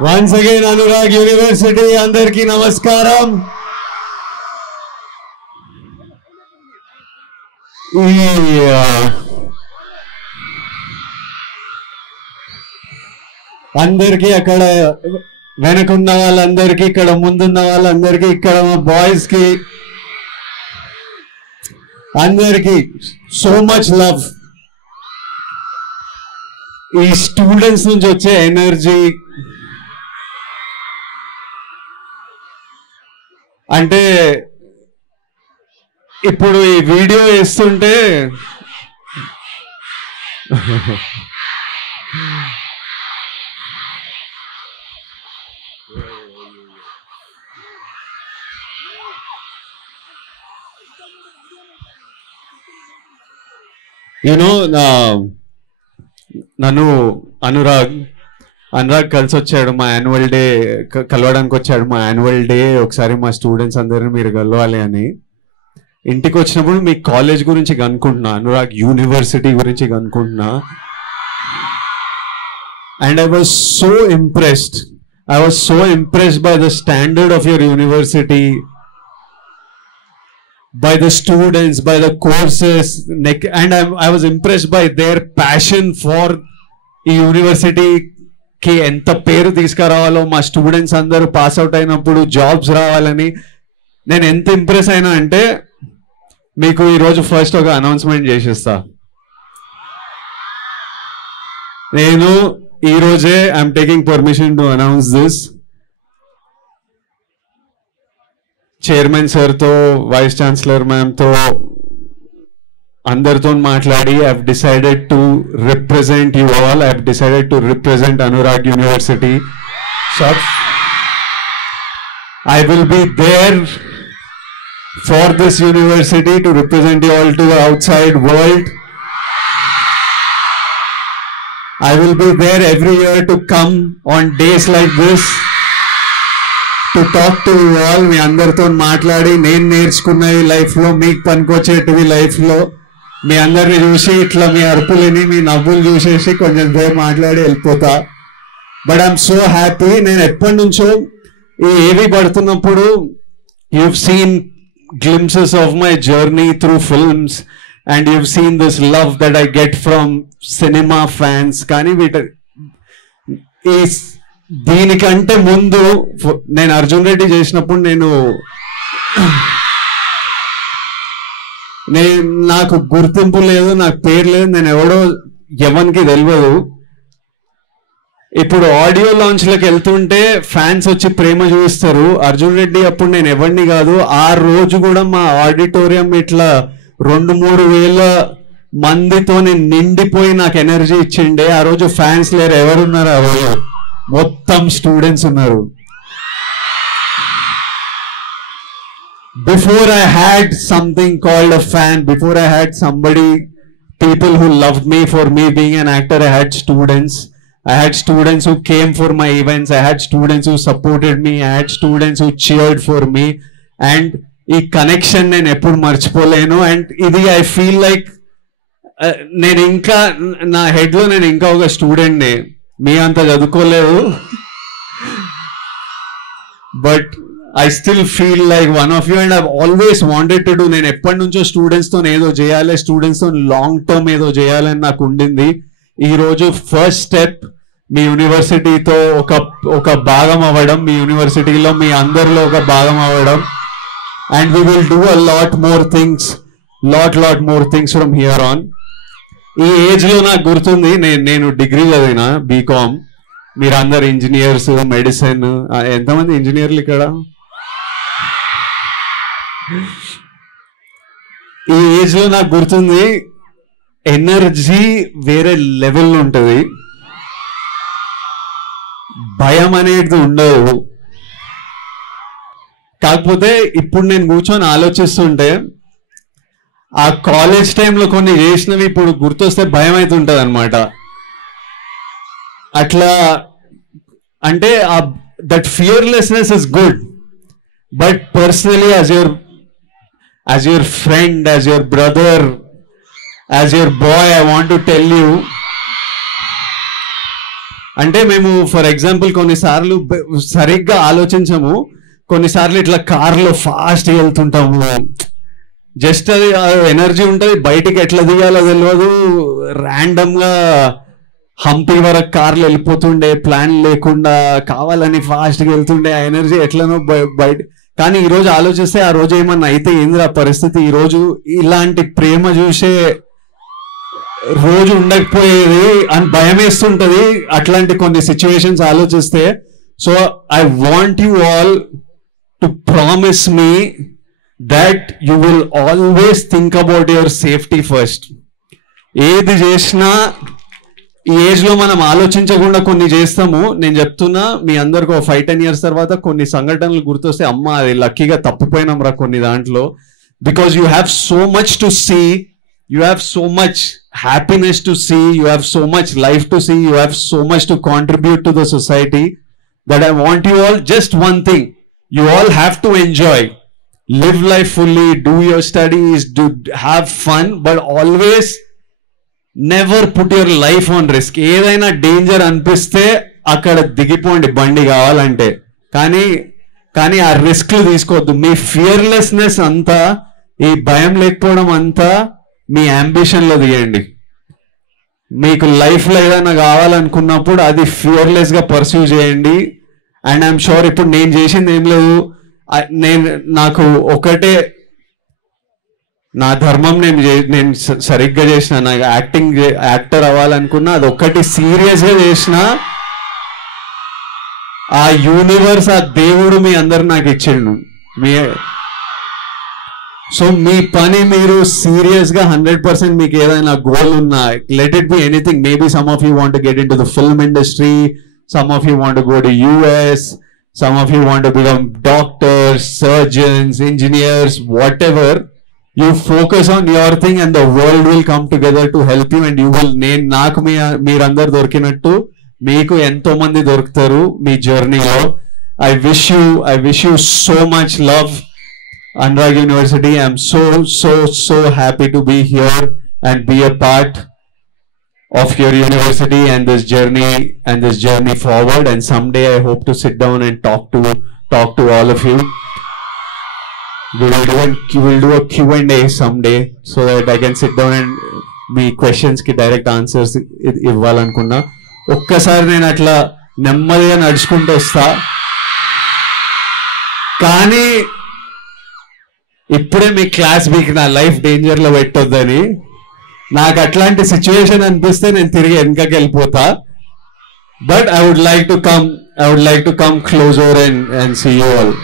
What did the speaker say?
Once again, Anurag University, andarki namaskaram. అందరికి అక్కడ వెనకున్న వాళ్ళందరికీ ఇక్కడ ముందున్న వాళ్ళందరికీ ఇక్కడ మా బాయ్స్ కి అందరికీ సో మచ్ లవ్. ఈ స్టూడెంట్స్ నుంచి వచ్చే ఎనర్జీ అంటే ఇప్పుడు ఈ వీడియో వేస్తుంటే నన్ను అనురాగ్ కలిసి వచ్చాడు మా యాన్యువల్ డే కలవడానికి వచ్చాడు. మా యాన్యువల్ డే ఒకసారి మా స్టూడెంట్స్ అందరినీ మీరు కలవాలి అని. ఇంటికి వచ్చినప్పుడు మీ కాలేజ్ గురించి కనుక్కుంటున్నా, అనురాగ్ యూనివర్సిటీ గురించి కనుక్కుంటున్నా. And I was so impressed by the standard of your university, by the students, by the courses, and I was impressed by their passion for ఈ యూనివర్సిటీ కి ఎంత పేరు తీసుకురావాలో, మా స్టూడెంట్స్ అందరూ పాస్ అవుట్ అయినప్పుడు జాబ్స్ రావాలని నేను ఎంత ఇంప్రెస్ అయినా అంటే మీకు ఈరోజు ఫస్ట్ ఒక అనౌన్స్మెంట్ చేసేస్తా. నేను ఈరోజే I'm taking permission to announce this. Chairman సార్తో, వైస్ ఛాన్సలర్ మ్యామ్తో అందరితో మాట్లాడి I've decided to represent you all. I've decided to represent Anurag University. So I will be there for this university to represent you all to the outside world. I will be there every year to come on days like this to talk to you all. మీ అందరితో మాట్లాడి నేను నేర్చుకున్నవి లైఫ్లో, మీకు పనికొచ్చేటివి లైఫ్లో, మీ అందరిని చూసి ఇట్లా మీ అరుపులని మీ నవ్వులు చూసేసి కొంచెం సేపు మాట్లాడి వెళ్ళిపోతా. But I'm so happy. నేను ఎప్పటి నుంచో ఈ ఏవి పడుతున్నప్పుడు you've seen glimpses of my journey through films and you've seen this love that I get from cinema fans. కానీ దీనికంటే ముందు నేను అర్జున్ రెడ్డి చేసినప్పుడు నాకు గుర్తింపు లేదు, నాకు పేరు లేదు, నేను ఎవరికి తెలియదు. ఇప్పుడు ఆడియో లాంచ్లోకి వెళ్తుంటే ఫ్యాన్స్ వచ్చి ప్రేమ చూపిస్తారు. అర్జున్ రెడ్డి అప్పుడు నేను ఎవరిని కాదు. ఆ రోజు కూడా మా ఆడిటోరియం ఇట్లా 2-3 వేల మందితో నేను నిండిపోయి నాకు ఎనర్జీ ఇచ్చిండే. ఆ రోజు ఫ్యాన్స్ లేరు, ఎవరున్నారు ఆ రోజు? మొత్తం స్టూడెంట్స్ ఉన్నారు. Before I had something called a fan, before I had people who loved me for me being an actor, I had students. I had students who came for my events. I had students who supported me. I had students who cheered for me. And ఈ connection నేను ఎప్పుడు మర్చిపోలేను. And ఇది I feel like నేను ఇంకా నా హెడ్లో నేను ఇంకా ఒక స్టూడెంట్ని, మీ అంత చదువుకోలేదు. But I still feel like one of you, and I've always wanted to do. నేను ఎప్పటి నుంచో స్టూడెంట్స్తో ఏదో చేయాలి, స్టూడెంట్స్తో లాంగ్ టర్మ్ ఏదో చేయాలని నాకు ఉండింది. ఈరోజు ఫస్ట్ స్టెప్ మీ యూనివర్సిటీతో ఒక భాగం అవ్వడం, మీ యూనివర్సిటీలో మీ అందరిలో ఒక భాగం అవ్వడం. And we will do a lot more things from here on. ఈ ఏజ్లో నాకు గుర్తుంది, నేను డిగ్రీ చదివిన బీకామ్. మీరు అందరు ఇంజనీర్స్, మెడిసిన్. ఎంతమంది ఇంజనీర్లు ఇక్కడ? ఈ ఏజ్లో నాకు గుర్తుంది, ఎనర్జీ వేరే లెవెల్ ఉంటుంది, భయం అనేది ఉండదు. కాకపోతే ఇప్పుడు నేను కూర్చొని ఆలోచిస్తుంటే ఆ కాలేజ్ టైంలో కొన్ని చేసినవి ఇప్పుడు గుర్తొస్తే భయం అవుతుంటుంది అనమాట. అట్లా అంటే that fearlessness is good. But personally as your friend, as your brother, as your boy, I want to tell you, అంటే మేము ఫర్ ఎగ్జాంపుల్ కొన్నిసార్లు సరిగ్గా ఆలోచించము, కొన్నిసార్లు ఇట్లా కార్లో ఫాస్ట్ వెళ్తుంటాము, జస్ట్ అది ఎనర్జీ ఉంటుంది, బయటికి ఎట్లా దిగాలో తెలియదు, ర్యాండమ్గా హంపి వరకు కార్లు వెళ్ళిపోతుండే, ప్లాన్ లేకుండా కావాలని ఫాస్ట్గా వెళ్తుండే, ఆ ఎనర్జీ ఎట్లనో బయట. కానీ ఈరోజు ఆలోచిస్తే ఆ రోజు ఏమన్నా అయితే ఏంది ఆ పరిస్థితి, ఈరోజు ఇలాంటి ప్రేమ చూసే రోజు ఉండకపోయేది అని భయం వేస్తుంటది అట్లాంటి కొన్ని సిచ్యువేషన్స్ ఆలోచిస్తే. So I want you all to promise me that you will always think about your safety first. ఏది చేసినా ఈ ఏజ్ లో మనం ఆలోచించకుండా కొన్ని చేస్తాము. నేను చెప్తున్నా మీ అందరికి 5-10 years తర్వాత కొన్ని సంఘటనలు గుర్తొస్తే అమ్మ అది లక్కీగా తప్పిపోయినాం రా కొన్ని దాంట్లో. Because you have so much to see, you have so much happiness to see, you have so much life to see, you have so much to contribute to the society that I want you all just one thing, you all have to enjoy, live life fully, do your studies, do have fun, but always never put your life on risk. ఏదైనా danger అనిపిస్తే అక్కడ దిగిపోండి బండి కావాలంటే, కానీ ఆ రిస్క్లు తీసుకోవద్దు. మీ fearlessness అంతా, ఈ భయం లేకపోవడం అంతా మీ అంబిషన్లో దిగండి. మీకు లైఫ్లో ఏదైనా కావాలనుకున్నప్పుడు అది ఫియర్లెస్గా పర్సూ చేయండి. అండ్ ఐఎమ్ షూర్ ఇప్పుడు నేను చేసింది ఏం లేదు, నాకు ఒకటే నా ధర్మం, నేను సరిగ్గా చేసిన, నాకు యాక్టర్ అవ్వాలనుకున్నా అది ఒక్కటి సీరియస్గా చేసిన, ఆ యూనివర్స్, ఆ దేవుడు మీ అందరు నాకు ఇచ్చిండు. సో మీ పని మీరు సీరియస్గా 100% మీకు ఏదైనా గోల్ ఉన్నా, let it be anything. Maybe some of you want to get in to the film industry, some of you want to go to US, some of you want to become doctors, surgeons, engineers, whatever. You focus on your thing and the world will come together to help you, and you will, నాకు మీరందరు దొరికినట్టు మీకు ఎంతో మంది దొరుకుతారు మీ జర్నీలో. I wish you so much love, Anurag University. I'm so happy to be here and be a part of your university and this journey forward, and someday I hope to sit down and talk to all of you. We'll do a Q&A someday so that I can sit down and me questions కి direct answers ఇవ్వాలనుకున్నా. ఒక్కసారి నేను అట్లా నెమ్మదిగా నడుచుకుంటూ వస్తా, కానీ ఇప్పుడే మీ class మీకు నా లైఫ్ డేంజర్ లో పెట్టొద్దని. నాకు అట్లాంటి సిచ్యువేషన్ అనిపిస్తే నేను తిరిగి వెనకకి వెళ్ళిపోతా. But I would like to come closer and see you all.